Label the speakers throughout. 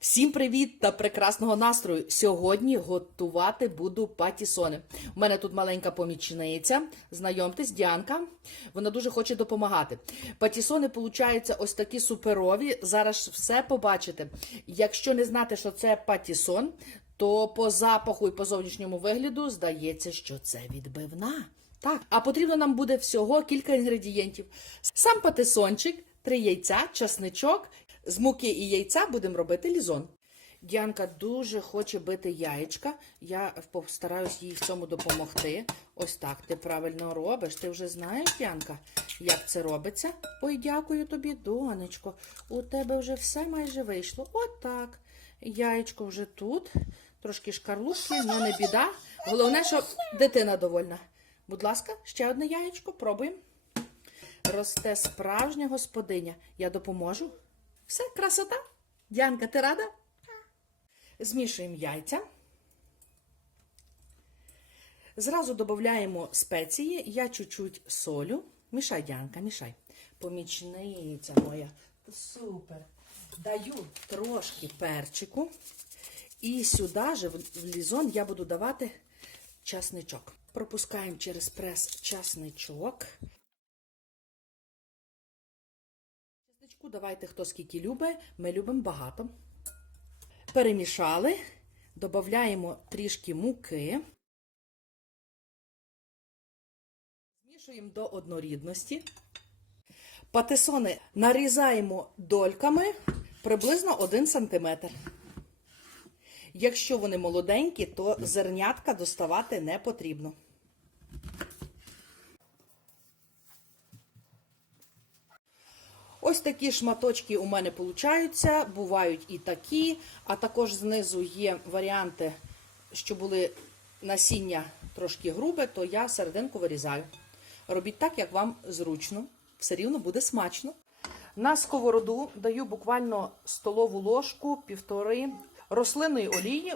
Speaker 1: Всім привіт та прекрасного настрою! Сьогодні готувати буду патісони. У мене тут маленька помічниця. Знайомтесь, Діанка. Вона дуже хоче допомагати. Патісони получаються ось такі суперові. Зараз все побачите. Якщо не знати, що це патісон, то по запаху і по зовнішньому вигляду здається, що це відбивна. Так, а потрібно нам буде всього кілька інгредієнтів. Сам патисончик, три яйця, часничок. З муки і яйця будемо робити лізон. Діанка дуже хоче бити яєчка. Я постараюсь їй в цьому допомогти. Ось так ти правильно робиш. Ти вже знаєш, Діанка, як це робиться? Ой, дякую тобі, донечко. У тебе вже все майже вийшло. Отак. Яєчко вже тут. Трошки шкарлупки, ну не біда. Головне, щоб дитина довольна. Будь ласка, ще одне яєчко, пробуємо. Росте справжня господиня. Я допоможу. Все, красота. Діанка, ти рада? Змішуємо яйця. Зразу додаємо спеції. Я чуть-чуть солю. Мішай, Діанка, мішай. Помічниця моя. Супер. Даю трошки перчику. І сюди же в лізон я буду давати часничок. Пропускаємо через прес часничок. Чесничку давайте хто скільки любить. Ми любимо багато. Перемішали. Додаємо трішки муки. Змішуємо до однорідності. Патисони нарізаємо дольками приблизно 1 см. Якщо вони молоденькі, то зернятка доставати не потрібно. Ось такі шматочки у мене получаються, бувають і такі, а також знизу є варіанти, що були насіння трошки грубе, то я серединку вирізаю. Робіть так, як вам зручно, все рівно буде смачно. На сковороду даю буквально столову ложку, півтори рослинної олії.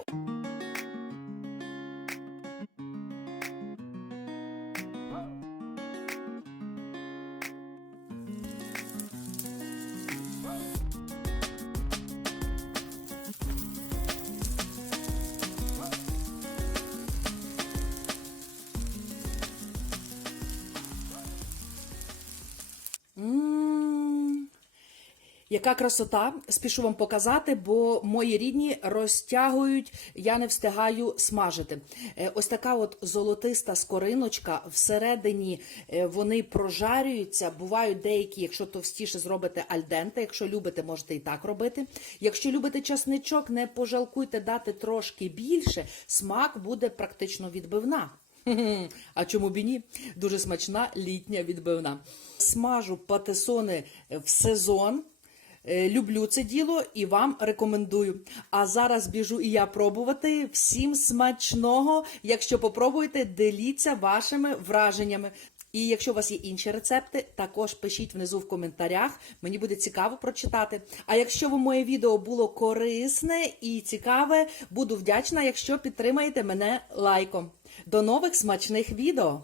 Speaker 1: Яка красота! Спішу вам показати, бо мої рідні розтягують, я не встигаю смажити. Е, Ось така от золотиста скориночка. Всередині е, вони прожарюються. Бувають деякі, якщо товстіше зробите альденте. Якщо любите, можете і так робити. Якщо любите часничок, не пожалкуйте дати трошки більше. Смак буде практично відбивна. А чому б і ні? Дуже смачна літня відбивна. Смажу патисони в сезон. Е, Люблю це діло і вам рекомендую. А зараз біжу і я пробувати. Всім смачного. Якщо попробуєте, діліться вашими враженнями. І якщо у вас є інші рецепти, також пишіть внизу в коментарях. Мені буде цікаво прочитати. А якщо вам моє відео було корисне і цікаве, буду вдячна, якщо підтримаєте мене лайком. До нових смачних відео!